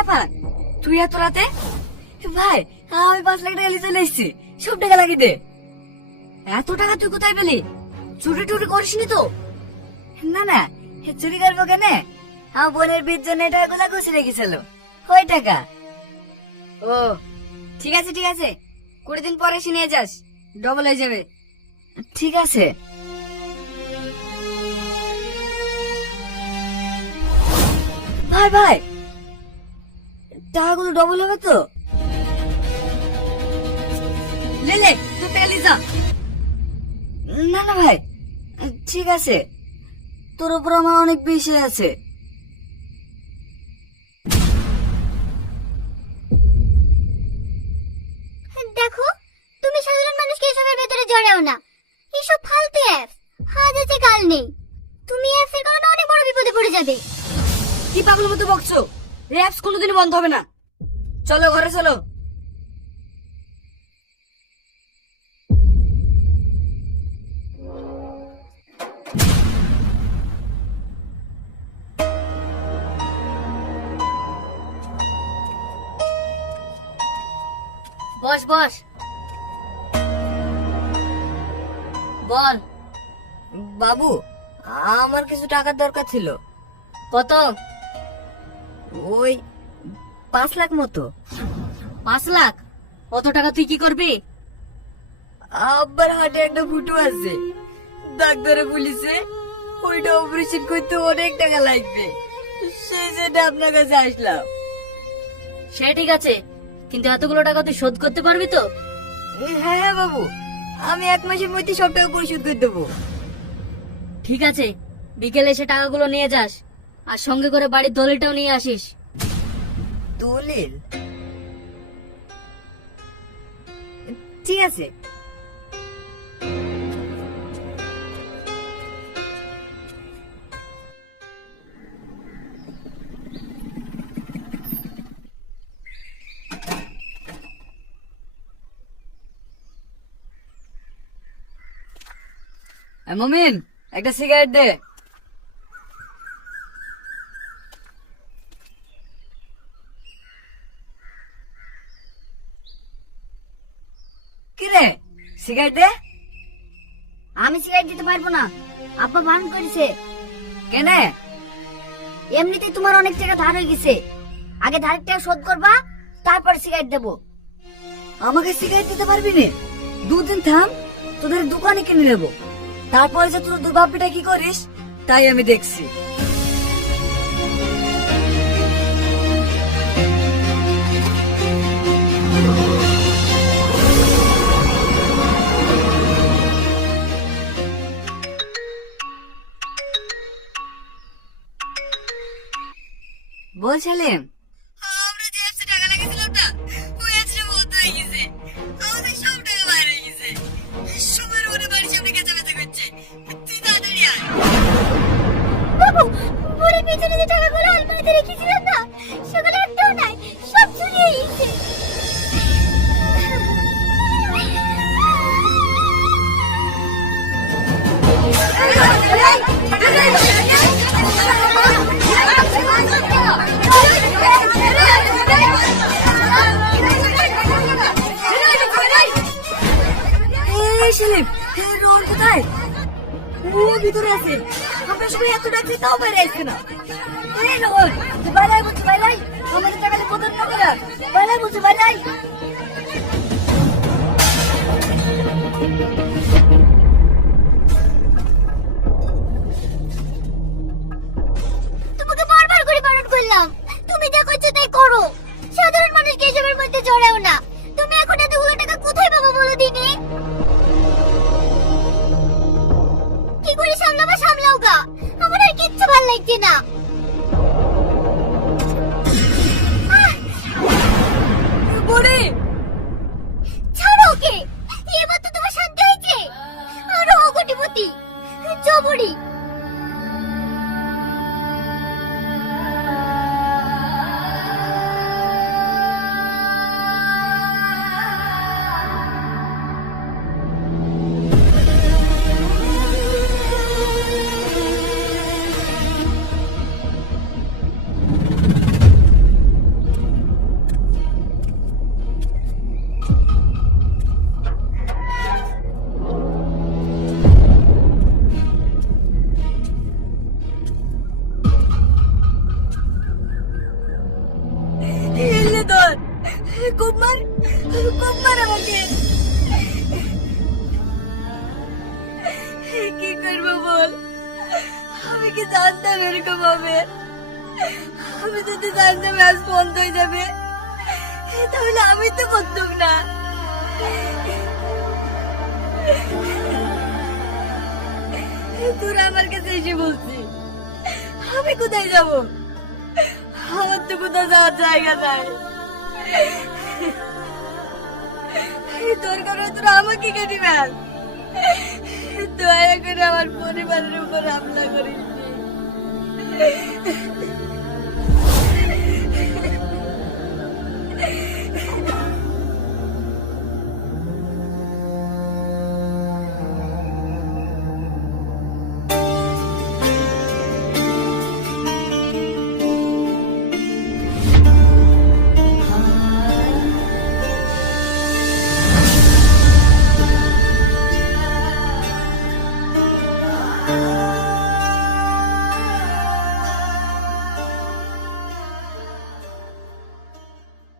ব্যাপার? তুই এত রাতে? ভাই, আমি পাঁচ লাখ টাকা চলে এসেছি। সব টাকা লাগিয়ে দে। এত টাকা তুই কোথায় পেলি? চুরি টুরি করিসনি তো। না না চুরি করব কেন? আমার বোনের বিয়ের জন্য এটা এগুলা ঘুষে রেখেছিল ওই টাকা। ও, ঠিক আছে ঠিক আছে। কুড়ি দিন পরে এসে নিয়ে যাস। ডবল হয়ে যাবে। ঠিক আছে। ভাই ভাই টাকাগুলো ডবল হবে তো? লে লে তুই পেলি যা। না না ভাই ঠিক আছে। তোর উপর আমার অনেক বিষয় আছে। দেখো তুমি সাধারণ মানুষকে এসবের ভেতরে জড়াও না। এসব ফালতু অ্যাপ আজ আছে কাল নেই। তুমি অ্যাপসের কারণে অনেক বড় বিপদে পড়ে যাবে। কি পাগল মতো বকছো? এই অ্যাপস কোনোদিনই বন্ধ হবে না। চলো ঘরে চলো। বস বস। বল। বাবু আমার কিছু টাকার দরকার ছিল। কত? ওই পাঁচ লাখ মতো। পাঁচ লাখ? অত টাকা তুই কি করবি? আব্বার হাটে একটা ফুটো আছে। ডাক্তারে বলিছে ওইটা অপারেশন করতে অনেক টাকা লাগবে। সেই জন্য আপনার কাছে আসলাম। সে ঠিক আছে কিন্তু এতগুলো টাকা তুই শোধ করতে পারবি তো? হ্যাঁ হ্যাঁ বাবু আমি এক মাসের মধ্যে সব টাকা পরিশোধ করে দেবো। ঠিক আছে বিকেলে এসে টাকাগুলো নিয়ে যাস। আর সঙ্গে করে বাড়ির দলিলটাও নিয়ে আসিস। দলিল? ঠিক আছে। মমিন একটা সিগারেট দে কিরে সিগারেট দে। আমি সিগারেট দিতে পারব না। আব্বা বারণ করেছে। কেনে? এমনিতেই তোমার অনেক টাকা ধার হয়ে গেছে। আগে ধারের টাকা শোধ করবা, তারপর সিগারেট দেবো। আমাকে সিগারেট দিতে পারবি না? দুদিন থাম, তোদের দোকানে কিনে নেব। তারপরে যে তোর দুই কি করিস, তাই আমি দেখছি। বলছিলাম রোহন কোথায়? ও ভিতরে আছে। আমরা সবাই এত তাও বাইরে না। এই রোহন বলছি আমাদের বদল না করা বলছি তোমাকে বারবার করে বারণ করলাম। তুমি যা করছ তাই করো। সাধারণ মানুষকে এসবের মধ্যে জড়াও না। তুমি এখন এতগুলো টাকা কোথায় পাবো বলো দিনে? লাগছে না। বুড়ি ছাড়ো ওকে! এবার তো তোমার শান্তি হয়েছে। আরও অগটিপতি খুব কি করব বল? আমি কি জানতাম এরকম হবে? আমি যদি জানতাম আজ বন্ধ হয়ে যাবে, তাহলে আমি তো করতাম না। তোরা আমার কাছে এসে বলছি, আমি কোথায় যাব? আমার তো কোথাও যাওয়ার জায়গা নাই। তোর কারণে তোরা আমাকে কেটে ফেল দয়া করে আমার পরিবারের উপর হামলা করিস